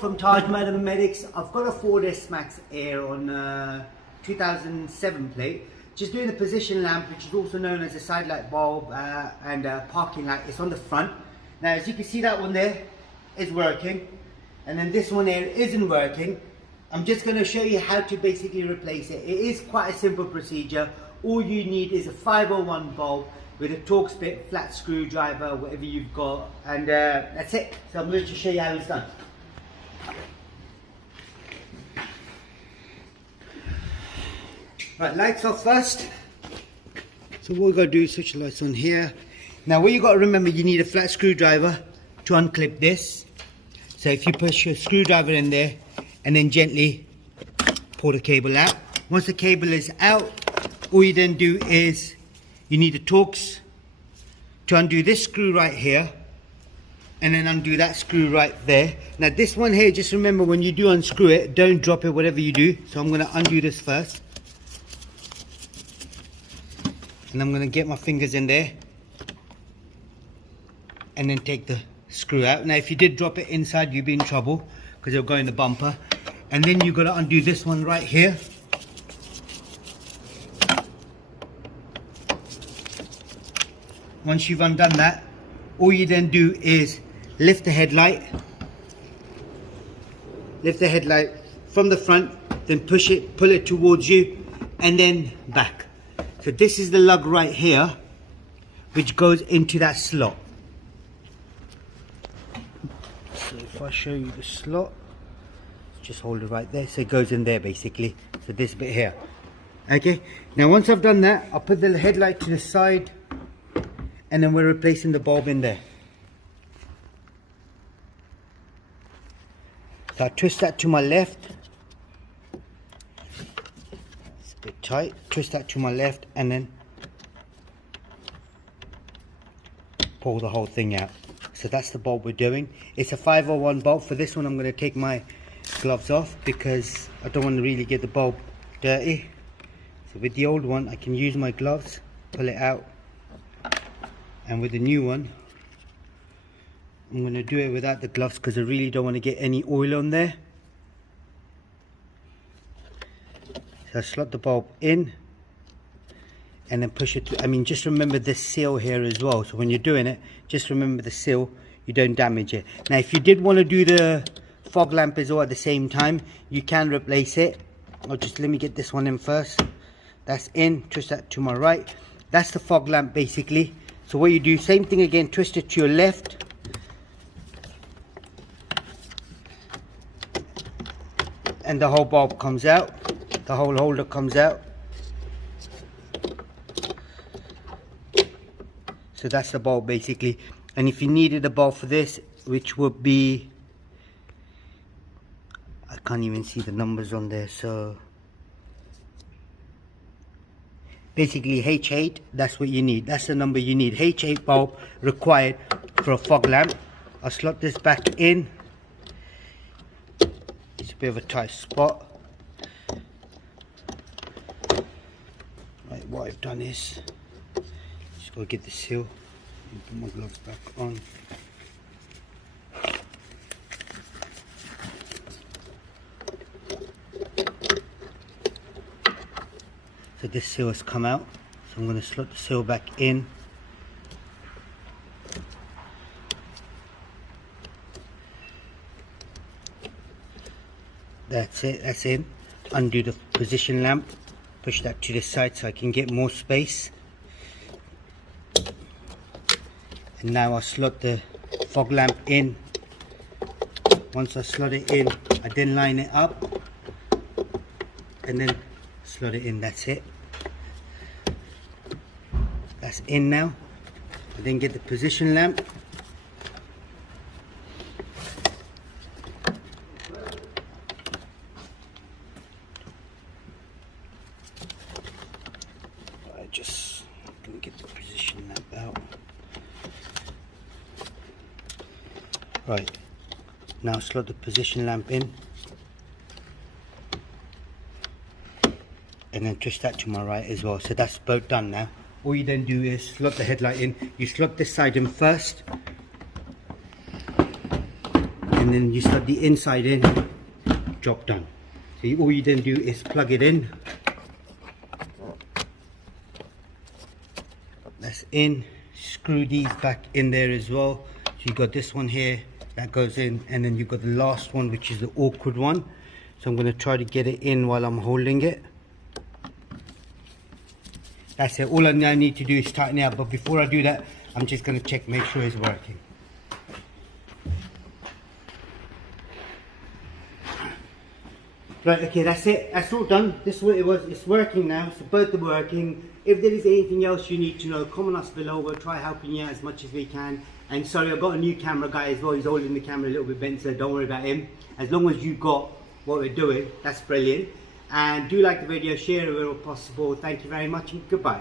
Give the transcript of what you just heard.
from Tajmotormedics. I've got a Ford Smax Air on 2007 plate. Just doing the position lamp, which is also known as a sidelight bulb and a parking light. It's on the front. Now, as you can see, that one there is working, and then this one here isn't working. I'm just going to show you how to basically replace it. It is quite a simple procedure. All you need is a 501 bulb with a Torx bit, flat screwdriver, whatever you've got, and that's it. So I'm going to show you how it's done. Right, lights off first. So what we're going to do is switch the lights on here. Now what you got to remember, you need a flat screwdriver to unclip this. So if you push your screwdriver in there and then gently pull the cable out. Once the cable is out, all you then do is you need a Torx to undo this screw right here and then undo that screw right there. Now this one here, just remember when you do unscrew it, don't drop it whatever you do. So I'm going to undo this first. And I'm going to get my fingers in there and then take the screw out. Now if you did drop it inside, you'd be in trouble because it'll go in the bumper. And then you've got to undo this one right here. Once you've undone that, all you then do is lift the headlight. Lift the headlight from the front, then push it, pull it towards you, and then back. So this is the lug right here, which goes into that slot. So if I show you the slot, just hold it right there, so it goes in there basically. So this bit here. Okay, now once I've done that, I'll put the headlight to the side, and then we're replacing the bulb in there. So I twist that to my left. It's a bit tight. Twist that to my left and then pull the whole thing out. So that's the bulb we're doing. It's a 501 bulb. For this one I'm going to take my gloves off because I don't want to really get the bulb dirty. So with the old one I can use my gloves, pull it out. And with the new one, I'm going to do it without the gloves because I really don't want to get any oil on there. So I slot the bulb in and then push it to, just remember this seal here as well. So when you're doing it, just remember the seal, you don't damage it. Now if you did want to do the fog lamp as well at the same time, you can replace it. Or just let me get this one in first. That's in, twist that to my right. That's the fog lamp basically. So what you do, same thing again, twist it to your left. And the whole bulb comes out. The whole holder comes out. So that's the bulb basically. And if you needed a bulb for this, which would be, I can't even see the numbers on there, so basically H8, that's what you need. That's the number you need. H8 bulb required for a fog lamp. I'll slot this back in. It's a bit of a tight spot. Right, what I've done is just go get the seal and put my gloves back on. So this seal has come out, so I'm going to slot the seal back in. That's it, that's in. Undo the position lamp, push that to the side so I can get more space. And now I'll slot the fog lamp in. Once I slot it in, I then line it up and then slot it in. That's it. That's in now. I then get the position lamp. I just can get the position lamp out. Right. Now slot the position lamp in. And then twist that to my right as well. So that's both done now. All you then do is slot the headlight in. You slot this side in first, and and then you slot the inside in, job done. So all you then do is plug it in. That's in. Screw these back in there as well. So you got this one here that goes in, and then you've got the last one, which is the awkward one. So I'm going to try to get it in while I'm holding it. That's it. All I now need to do is tighten it up, but before I do that, I'm just going to check, make sure it's working. Right, okay, that's it. That's all done. This is what it was. It's working now. So both are working. If there is anything else you need to know, comment us below. We'll try helping you out as much as we can. And sorry, I've got a new camera guy as well. He's holding the camera a little bit bent, so don't worry about him. As long as you got what we're doing, that's brilliant. And do like the video, share it wherever possible. Thank you very much and goodbye.